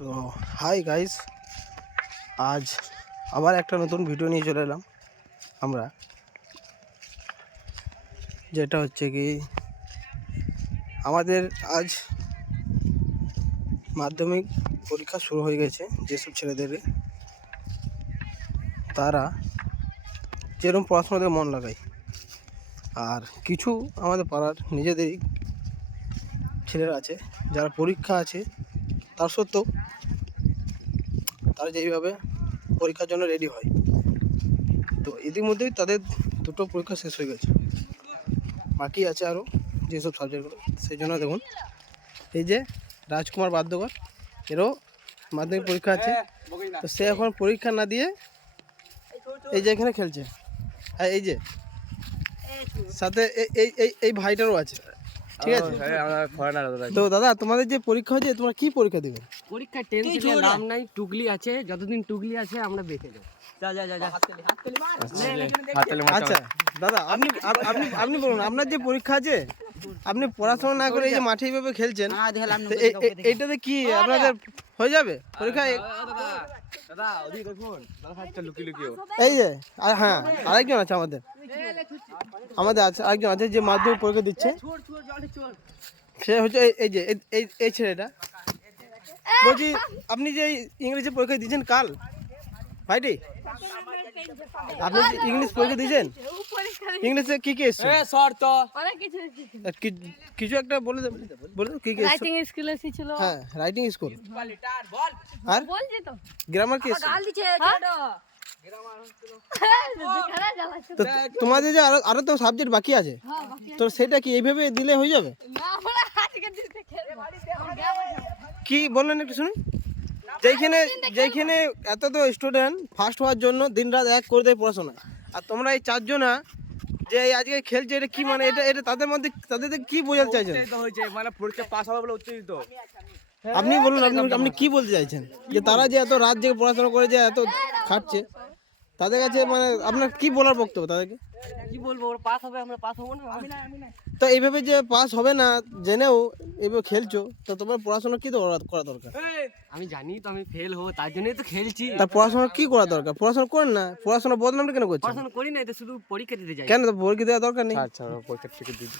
তো hi guys, আজ আবার একটা নতুন ভিডিও নিয়ে চলে এলাম আমরা। যেটা হচ্ছে কি, আমাদের আজ মাধ্যমিক পরীক্ষা শুরু হয়ে গেছে। যেসব ছেলেদের তারা যেরকম পড়াশোনাতে মন লাগায়, আর কিছু আমাদের পাড়ার নিজেদেরই ছেলেরা আছে যারা পরীক্ষা আছে তার সত্ত্বেও তারা যেইভাবে পরীক্ষার জন্য রেডি হয়। তো ইতিমধ্যেই তাদের দুটো পরীক্ষা শেষ হয়ে গেছে, বাকি আছে আরও যেসব সাবজেক্টগুলো। সেই জন্য দেখুন, এই যে রাজকুমার বাদ্যকর, এরও মাধ্যমিক পরীক্ষা আছে। তো সে এখন পরীক্ষা না দিয়ে এই যে এখানে খেলছে। আর এই যে সাথে এই এই এই ভাইটারও আছে, ঠিক আছে। তো দাদা, তোমাদের যে পরীক্ষা হচ্ছে, তোমরা কি পরীক্ষা দেবে? পরীক্ষা টেনশনের নাম নাই, টুকলি আছে, যতদিন টুকলি আছে আমরা বেঁচে যাবো। আচ্ছা দাদা, আপনি আপনি আপনি বলুন, আপনার যে পরীক্ষা আছে, আপনি পড়াশোনা না করে এই যে মাঠে এইভাবে খেলছেন, তো এইটাতে কি আপনাদের হয়ে যাবে পরীক্ষা? এই যে হ্যাঁ, আরেকজন আছে আমাদের আছে আরেকজন আছে যে মাধ্যমিক পরীক্ষা দিচ্ছে। সে হচ্ছে এই যে এই ছেলেটা। বলছি, আপনি যে ইংরেজি পরীক্ষা দিয়েছেন কাল, ভাইটি, আপনি ইংলিশ পরীক্ষা দিয়েছেন? ইংলিশে কি কি এসছে? কিছু একটা বলে বলে কি কি এসছে? রাইটিং স্কিল এসেছিল। হ্যাঁ, রাইটিং স্কুল। আর বলছি তো গ্রামার কি এসছে? গাল দিছে ছেড়ো। তো তোমাদের যে আরো তো সাবজেক্ট বাকি আছে, তো সেটা কি এইভাবে দিলে হয়ে যাবে? না, আমরা আজকে দিতে খেলবো। কি বললেন একটু শুনুন। যেখানে এত তো স্টুডেন্ট ফার্স্ট হওয়ার জন্য দিনরাত এক করে দেয় পড়াশোনা, আর তোমরা এই চারজনা যে এই আজকে খেলছে, এটা কি মানে? এটা তাদের মধ্যে তাদের কি বোঝাতে চাইছেন? মানে পরীক্ষা পাস হবে বলে উত্তেজিত। আপনি বলুন, আপনি কি বলতে চাইছেন? যে তারা যে এত রাত জেগে পড়াশোনা করে, যে এত খাটছে, তাদের কাছে মানে আপনার কি বলার বক্তব্য তাদেরকে? কি বলবো, ওরা পাস হবে, আমরা পাস হবো না? তো এইভাবে যে পাস হবে না জেনেও এইভাবে খেলছো, তো তোমার পড়াশোনা কি করা দরকার? আমি জানি তো আমি ফেল হবো, তার জন্যই তো খেলছি। তার পড়াশোনা কি করা দরকার? পড়াশোনা করেন না, পড়াশোনা বদনামটা কেন করছেন? পড়াশোনা করি না, এটা শুধু পরীক্ষা দিতে যাই। কেন? তো পরীক্ষা দেওয়ার দরকার নেই। আচ্ছা, পরীক্ষা দিতে